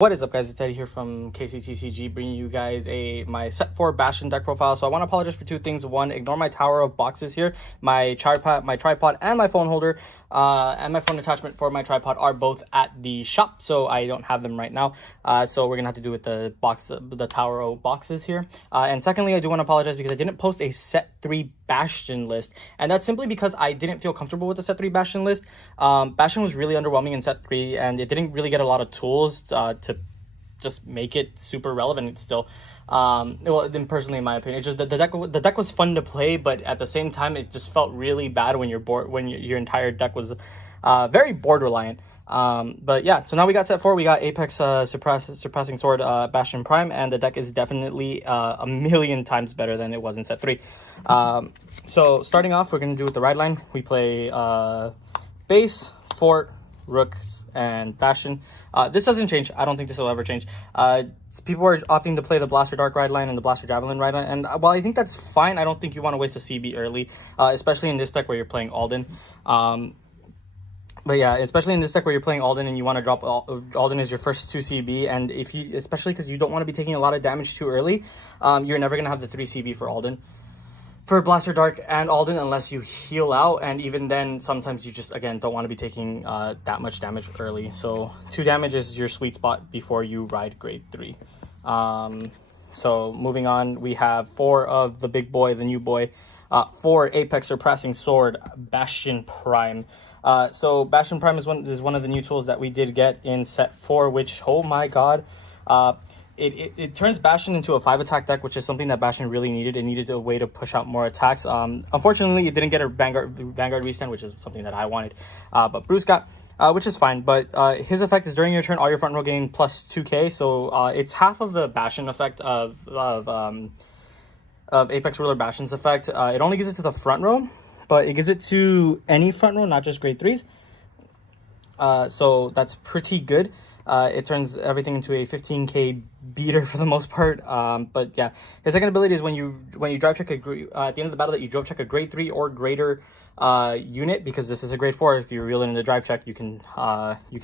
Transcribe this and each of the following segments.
What is up, guys? It's Eddie here from KCTCG, bringing you guys my set 4 Bastion deck profile. So I want to apologize for two things. One, ignore my tower of boxes here. My tripod and my phone holder and my phone attachment for my tripod are both at the shop, so I don't have them right now. So we're gonna have to do with the tower of boxes here. And secondly, I do want to apologize because I didn't post a set 3 Bastion list, and that's simply because I didn't feel comfortable with the set 3 Bastion list. Bastion was really underwhelming in set 3, and it didn't really get a lot of tools to just make it super relevant still. Well, then personally, in my opinion, it's just the deck was fun to play, but at the same time, it just felt really bad when you're bored, when your entire deck was very board reliant. But yeah, so now we got set 4. We got Apex Suppressing Sword Bastion Prime, and the deck is definitely a million times better than it was in set 3. So starting off, we're gonna do with the ride line. We play base, fort, rooks, and Bastion. This doesn't change. I don't think this will ever change. People are opting to play the Blaster Dark ride line and the Blaster Javelin ride line, and while I think that's fine, I don't think you want to waste a CB early, especially in this deck where you're playing Lden. But yeah, especially in this deck where you're playing Lden and you want to drop Lden as your first 2 CB, and especially because you don't want to be taking a lot of damage too early, you're never gonna have the 3 CB for Lden. For Blaster Dark and Lden, unless you heal out, and even then, sometimes you just, again, don't want to be taking that much damage early. So 2 damage is your sweet spot before you ride grade 3. So moving on, we have 4 of the big boy, the new boy, 4 Apex Suppressing Sword Bastion Prime. So Bastion Prime is one of the new tools that we did get in set 4, which, oh my god, It turns Bastion into a 5-attack deck, which is something that Bastion really needed. It needed a way to push out more attacks. Unfortunately, it didn't get a Vanguard restand, which is something that I wanted. But Bruce got, which is fine. But his effect is during your turn, all your front row gain plus 2k. So it's half of the Bastion effect of Apex Ruler Bastion's effect. It only gives it to the front row, but it gives it to any front row, not just grade 3s. So that's pretty good. It turns everything into a 15k beater for the most part. But yeah, his second ability is when you drive check at the end of the battle that you drove check a grade 3 or greater unit, because this is a grade 4. If you reel it into drive check, you can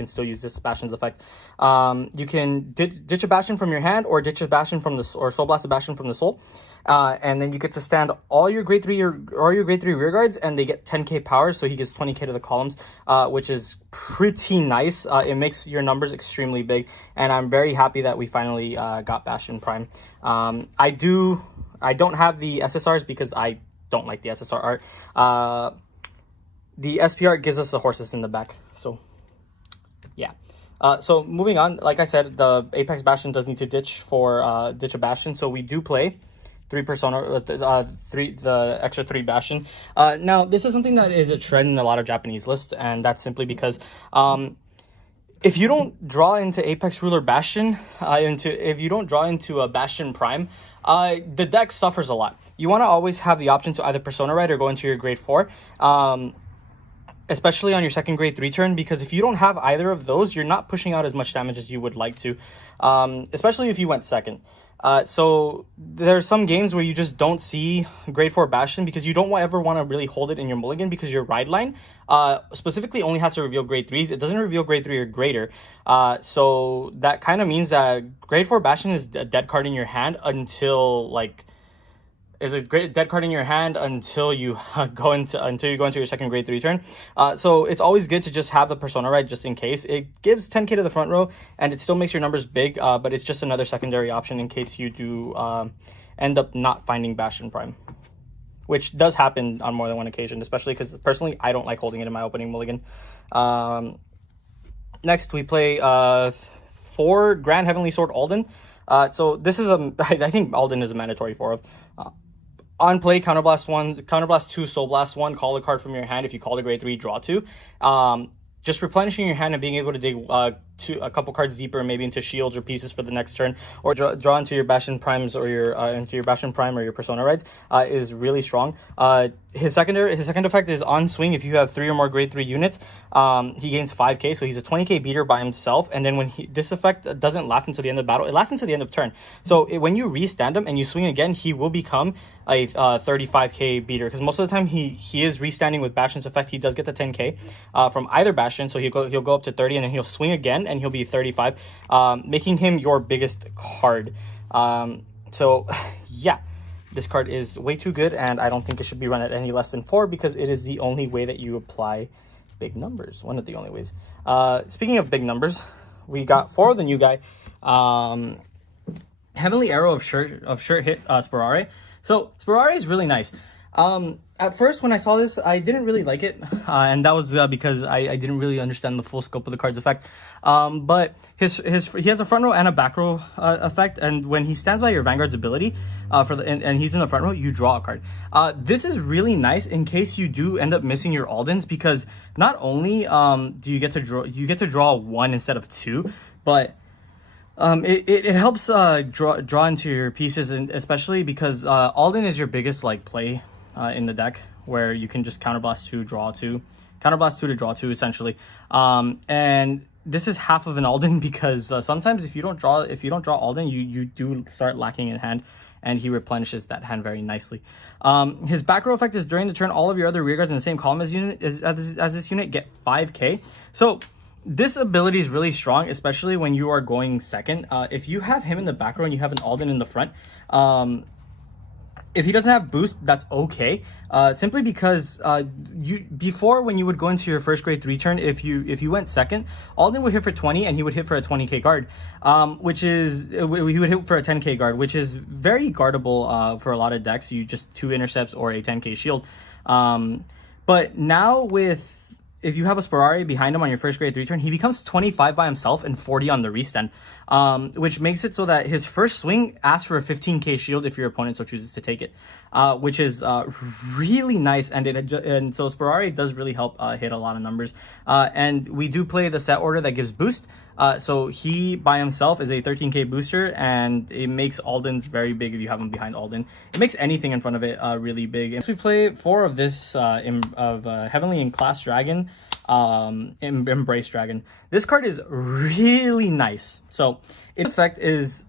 still use this Bastion's effect. You can ditch a Bastion from your hand, or ditch a Bastion from or soul blast a Bastion from the soul. And then you get to stand all your grade 3 rear guards, and they get 10k power, so he gives 20k to the columns, which is pretty nice. It makes your numbers extremely big, and I'm very happy that we finally got Bastion Prime. I don't have the SSRs because I don't like the SSR art. The SP art gives us the horses in the back, so yeah. So moving on, like I said, the Apex Bastion does need to ditch a Bastion, so we do play 3 persona, the extra 3 Bastion. Now this is something that is a trend in a lot of Japanese lists, and that's simply because if you don't draw into Apex Ruler Bastion, if you don't draw into a Bastion Prime, the deck suffers a lot. You want to always have the option to either persona ride or go into your grade 4. Especially on your second grade 3 turn, because if you don't have either of those, you're not pushing out as much damage as you would like to, especially if you went second. So there are some games where you just don't see grade 4 Bastion because you don't ever want to really hold it in your mulligan, because your ride line specifically only has to reveal grade 3s. It doesn't reveal grade 3 or greater. So that kind of means that grade 4 Bastion is a dead card in your hand until until you go into your second grade 3 turn. So it's always good to just have the persona ride just in case. It gives 10k to the front row, and it still makes your numbers big, but it's just another secondary option in case you do end up not finding Bastion Prime, which does happen on more than one occasion, especially because personally I don't like holding it in my opening mulligan. Next we play 4 Grand Heavenly Sword Lden. So this is I think Lden is a mandatory 4 of. On play, Counterblast 1, Counterblast 2, Soul Blast 1, call a card from your hand. If you call a grade 3, draw 2. Just replenishing your hand and being able to dig a couple cards deeper, maybe into shields or pieces for the next turn, or draw into your Bastion Primes or into your Bastion Prime or your Persona rides, is really strong. His second effect is on swing. If you have 3 or more grade 3 units, he gains 5k, so he's a 20k beater by himself. And then when this effect doesn't last until the end of battle, it lasts until the end of turn. So when you restand him and you swing again, he will become a 35k beater, because most of the time he is restanding with Bastion's effect. He does get the 10k from either Bastion, so he'll go up to 30, and then he'll swing again 10 and he'll be 35, making him your biggest card. So yeah, this card is way too good, and I don't think it should be run at any less than 4 because it is the only way that you apply big numbers. One of the only ways. Speaking of big numbers, we got for the new guy, Heavenly Arrow of Shirt Hit Ferrari. So Ferrari is really nice. At first, when I saw this, I didn't really like it, and that was because I didn't really understand the full scope of the card's effect. But he has a front row and a back row effect, and when he stands by your Vanguard's ability, and he's in the front row, you draw a card. This is really nice in case you do end up missing your Aldens, because not only do you get to draw 1 instead of 2, but it helps draw into your pieces, and especially because Alden is your biggest like play in the deck, where you can just counterblast 2, draw 2, counterblast 2 to draw 2 essentially. And this is half of an Alden, because sometimes if you don't draw Alden, you do start lacking in hand, and he replenishes that hand very nicely. His back row effect is during the turn, all of your other rearguards in the same column as this unit get 5k. So this ability is really strong, especially when you are going second. If you have him in the back row and you have an Alden in the front, if he doesn't have boost, that's okay. Simply because before, when you would go into your first grade 3 turn, if you went second, Alden would hit for 20 and he would hit for a 20k guard, he would hit for a 10k guard, which is very guardable for a lot of decks. You just 2 intercepts or a 10k shield. But now if you have a Ferrari behind him on your first grade 3 turn, he becomes 25 by himself and 40 on the restand, which makes it so that his first swing asks for a 15k shield if your opponent so chooses to take it, which is really nice. And so Ferrari does really help hit a lot of numbers. And we do play the set order that gives boost. So he by himself is a 13k booster, and it makes Aldens very big if you have him behind Alden. It makes anything in front of it really big. And so we play 4 of this Heavenly in Class Dragon, Embrace Dragon. This card is really nice. So its effect is,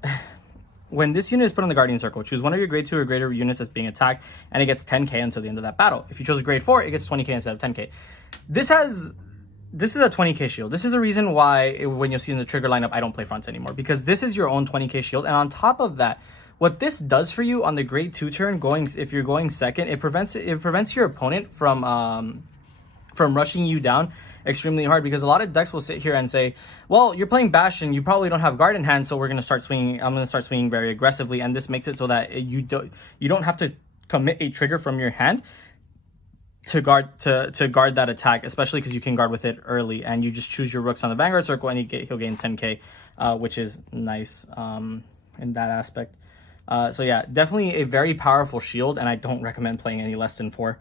when this unit is put on the Guardian Circle, choose one of your grade 2 or greater units that's being attacked, and it gets 10k until the end of that battle. If you chose a grade 4, it gets 20k instead of 10k. This is a 20k shield. This is a reason why when you see in the trigger lineup, I don't play fronts anymore, because this is your own 20k shield. And on top of that, what this does for you on the grade 2 turn, if you're going second, it prevents your opponent from rushing you down extremely hard, because a lot of decks will sit here and say, well, you're playing Bastion, you probably don't have guard in hand, so we're going to start swinging. I'm going to start swinging very aggressively, and this makes it so that you don't have to commit a trigger from your hand to guard that attack, especially because you can guard with it early, and you just choose your rooks on the Vanguard Circle, and he'll gain 10k, which is nice in that aspect. So yeah, definitely a very powerful shield, and I don't recommend playing any less than 4.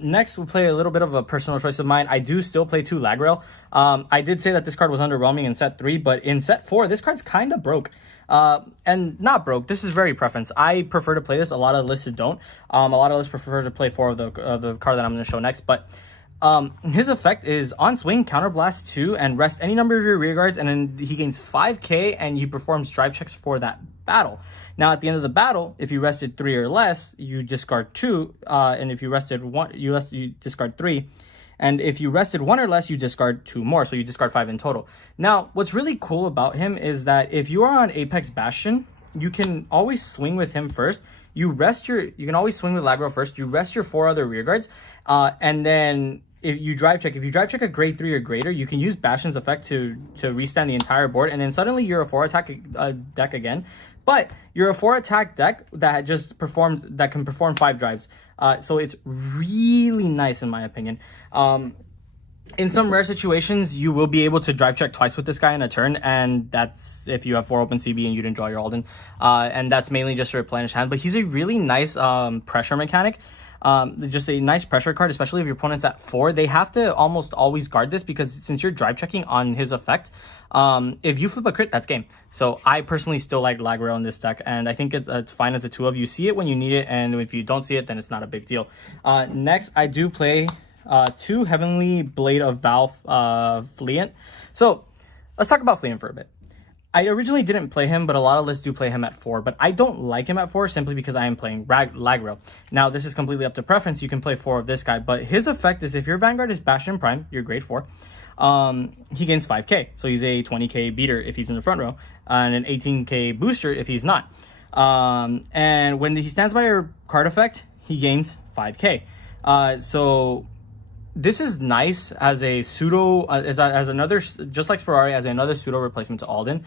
Next, we'll play a little bit of a personal choice of mine. I do still play 2 lagrail. I did say that this card was underwhelming in set 3, but in set 4, this card's kind of broke. And not broke. This is very preference. I prefer to play this. A lot of lists don't. A lot of lists prefer to play 4 of the card that I'm going to show next. But his effect is on swing, counterblast 2, and rest any number of your rearguards, and then he gains 5k, and he performs drive checks for that battle. Now, at the end of the battle, if you rested 3 or less, you discard 2, and if you rested 1, you discard 3. And if you rested 1 or less, you discard 2 more, so you discard 5 in total. Now, what's really cool about him is that if you are on Apex Bastion, you can always swing with him first. You can always swing with Lagrail first. You rest your 4 other rearguards, and then if you drive check a grade 3 or greater, you can use Bastion's effect to restand the entire board, and then suddenly you're a 4 attack deck again. But you're a 4 attack deck that can perform 5 drives. So it's really nice in my opinion. In some rare situations, you will be able to drive check twice with this guy in a turn, and that's if you have 4 open CB and you didn't draw your Alden. And that's mainly just to replenish hand. But he's a really nice pressure mechanic. Just a nice pressure card, especially if your opponent's at 4. They have to almost always guard this, because since you're drive checking on his effect, if you flip a crit, that's game. So I personally still like lagrail in this deck, and I think it's fine as a 2 of. You see it when you need it, and if you don't see it, then it's not a big deal. Next, I do play 2 Heavenly Blade of Val Flient. So let's talk about Flient for a bit. I originally didn't play him, but a lot of lists do play him at 4. But I don't like him at 4 simply because I am playing lagrail. Now, this is completely up to preference. You can play 4 of this guy, but his effect is if your Vanguard is Bastion Prime, you're grade 4. he gains 5k. So he's a 20k beater if he's in the front row, and an 18k booster if he's not. And when he stands by your card effect, he gains 5k. So this is nice as a pseudo, as another, just like Ferrari, as another pseudo replacement to lden,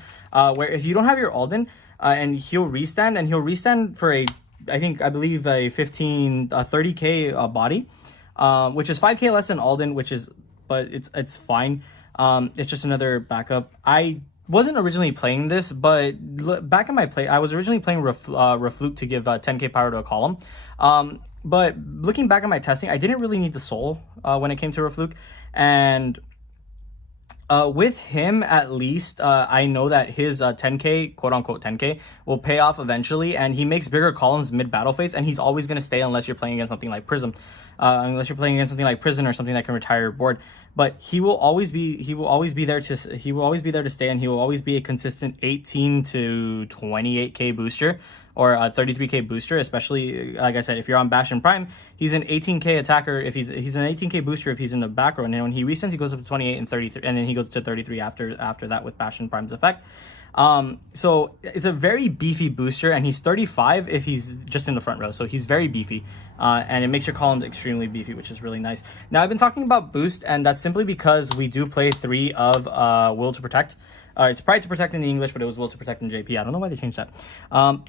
where if you don't have your lden, and he'll restand for I believe a 30k body, which is 5k less than lden, but it's fine. It's just another backup. I wasn't originally playing this, but back in my play, I was originally playing Refluke to give 10k power to a column. But looking back at my testing, I didn't really need the soul when it came to Refluke. And with him, at least, I know that his 10k, quote-unquote 10k, will pay off eventually. And he makes bigger columns mid-battle phase, and he's always going to stay unless you're playing against something like Prism. Unless you're playing against something like Prison or something that can retire your board. But he will always be there to stay, and he will always be a consistent 18 to 28k booster, or a 33k booster, especially, like I said, if you're on Bastion Prime, he's an 18k attacker. If he's an 18k booster if he's in the back row, and then when he resends, he goes up to 28 and 33, and then he goes to 33 after that with Bastion Prime's effect. So it's a very beefy booster, and he's 35 if he's just in the front row, so he's very beefy, and it makes your columns extremely beefy, which is really nice. Now, I've been talking about boost, and that's simply because we do play 3 of Will to Protect. It's Pride to Protect in the English, but it was Will to Protect in JP. I don't know why they changed that.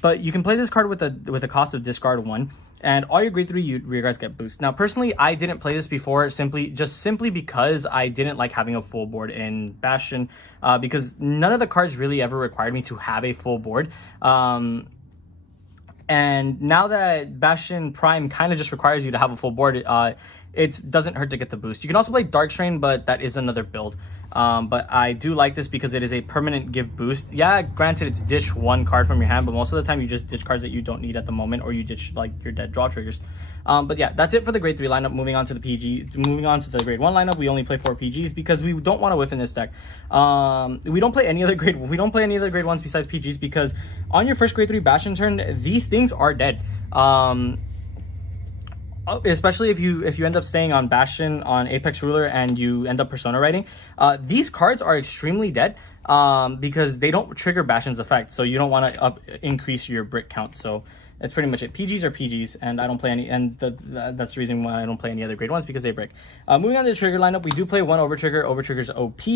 But you can play this card with a cost of discard 1, and all your grade 3 rear guards get boost. Now, personally, I didn't play this before simply because I didn't like having a full board in Bastion, because none of the cards really ever required me to have a full board. And now that Bastion Prime kind of just requires you to have a full board, it doesn't hurt to get the boost. You can also play Dark Strain, but that is another build. But I do like this because it is a permanent give boost. Yeah, granted, it's ditch 1 card from your hand, but most of the time you just ditch cards that you don't need at the moment, or you ditch like your dead draw triggers. But yeah, that's it for the grade 3 lineup. Moving on to the grade 1 lineup, we only play 4 PGs because we don't want to whiff in this deck. We don't play any other grade 1s besides PGs, because on your first grade 3 Bastion turn, these things are dead. Especially if you end up staying on Bastion on Apex Ruler and you end up Persona writing, these cards are extremely dead, because they don't trigger Bastion's effect, so you don't want to increase your brick count. So that's pretty much it. PGs are PGs, and I don't play any, and that's the reason why I don't play any other grade 1s, because they break. Moving on to the trigger lineup, we do play 1 Overtrigger. Overtrigger's OP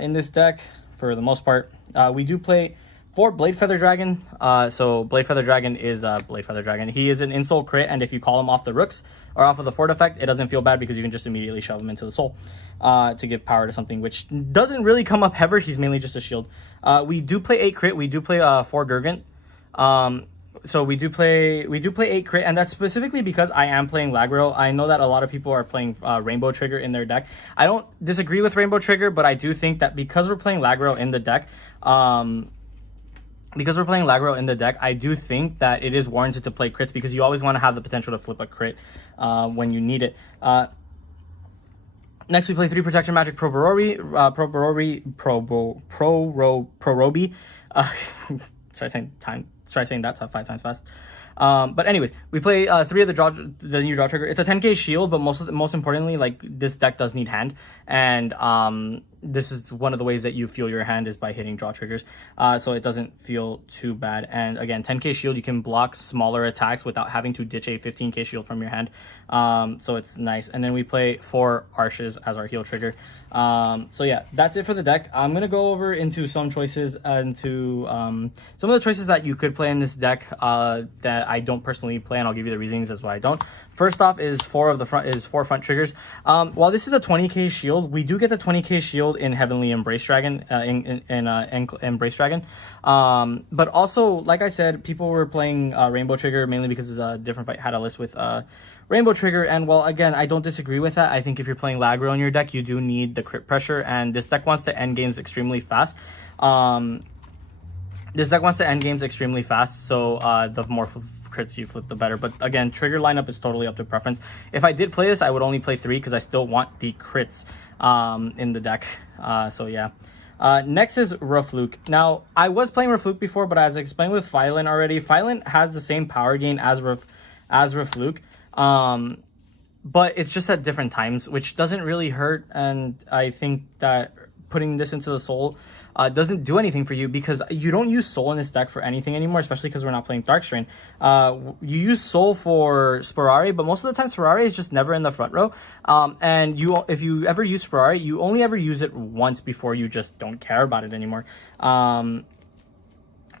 in this deck for the most part. We do play 4 Blade Feather Dragon. So Blade Feather Dragon is Blade Feather Dragon. He is an insult crit, and if you call him off the rooks or off of the fort effect, it doesn't feel bad because you can just immediately shove him into the soul to give power to something, which doesn't really come up ever. He's mainly just a shield. We do play 8 crit. We do play 4 Gurgant. So we do play 8 crit, and that's specifically because I am playing lagrail. I know that a lot of people are playing Rainbow Trigger in their deck. I don't disagree with Rainbow Trigger, but I do think that because we're playing lagrail in the deck, I do think that it is warranted to play crits, because you always want to have the potential to flip a crit when you need it. Next, we play 3 Protection Magic Prorobi. Try saying that 5 times fast. But anyways, we play 3 of the new draw trigger. It's a 10k shield, but most importantly, like, this deck does need hand, and this is one of the ways that you feel your hand is by hitting draw triggers. So it doesn't feel too bad. And again, 10k shield, you can block smaller attacks without having to ditch a 15k shield from your hand. So it's nice. And then we play 4 Arches as our heal trigger. So yeah, that's it for the deck. I'm gonna go over into some choices, into some of the choices that you could play in this deck that I don't personally play, and I'll give you the reasons as why I don't. First off is 4 front triggers. While this is a 20k shield, we do get the 20k shield in Heavenly Embrace Dragon, Embrace Dragon. But also, like I said, people were playing Rainbow Trigger mainly because a different fight had a list with Rainbow Trigger, and well, again, I don't disagree with that. I think if you're playing lagrail in your deck, you do need the crit pressure, and this deck wants to end games extremely fast. So the more crits you flip, the better. But again, trigger lineup is totally up to preference. If I did play this, I would only play 3 because I still want the crits in the deck. So yeah. Next is Refluke. Now, I was playing Refluke before, but as I explained with Phylin already, Phylin has the same power gain as Refluke. but it's just at different times, which doesn't really hurt. And I think that putting this into the soul doesn't do anything for you, because you don't use soul in this deck for anything anymore, especially because we're not playing Darkstrain. You use soul for ferrari, but most of the time ferrari is just never in the front row. And if you ever use ferrari, you only ever use it once before you just don't care about it anymore.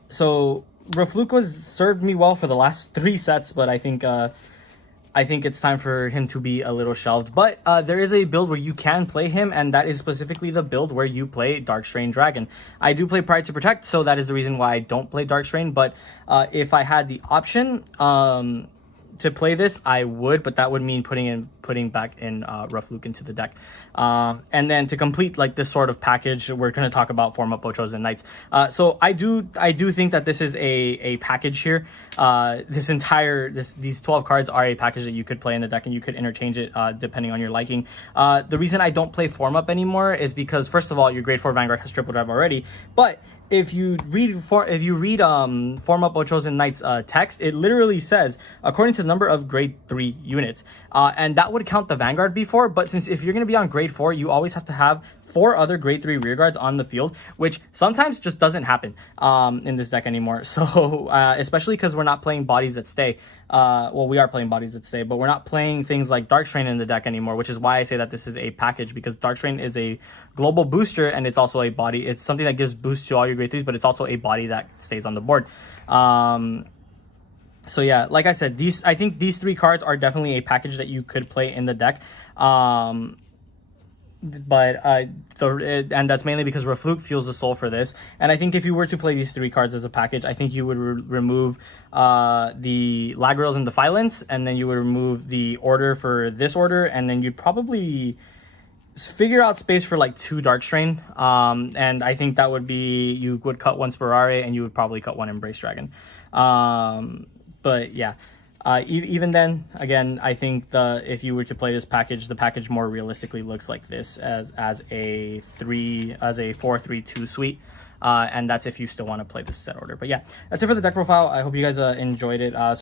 So Rafluke was served me well for the last 3 sets, but I think it's time for him to be a little shelved. But there is a build where you can play him, and that is specifically the build where you play Darkstrain Dragon. I do play Pride to Protect, so that is the reason why I don't play Darkstrain. But if I had the option to play this, I would, but that would mean putting back in Rafluke into the deck. And then to complete like this sort of package, we're going to talk about Form Up Ochos and Knights. So I do think that this is a package here. These 12 cards are a package that you could play in the deck, and you could interchange it depending on your liking. The reason I don't play Form Up anymore is because, first of all, your grade 4 Vanguard has triple drive already, but if you read Form Up Ochos and Knights text, it literally says according to the number of grade 3 units, and that would count the Vanguard before. But since if you're going to be on grade 4, you always have to have 4 other grade 3 rearguards on the field, which sometimes just doesn't happen in this deck anymore. So especially because we're not playing bodies that stay. Well, we are playing bodies that stay, but we're not playing things like Darkstrain in the deck anymore, which is why I say that this is a package, because Darkstrain is a global booster, and it's also a body. It's something that gives boost to all your grade 3s, but it's also a body that stays on the board. So yeah, like I said, I think these 3 cards are definitely a package that you could play in the deck. And that's mainly because Rafluke fuels the soul for this. And I think if you were to play these 3 cards as a package, I think you would remove the lagrails and defilements, and then you would remove the order for this order, and then you'd probably figure out space for like 2 Darkstrain. And I think that would be, you would cut 1 Ferrari, and you would probably cut 1 Embrace Dragon. But yeah. Even then, again, I think if you were to play this package, the package more realistically looks like this as a 4-3-2 suite, and that's if you still want to play this set order. But yeah, that's it for the deck profile. I hope you guys enjoyed it.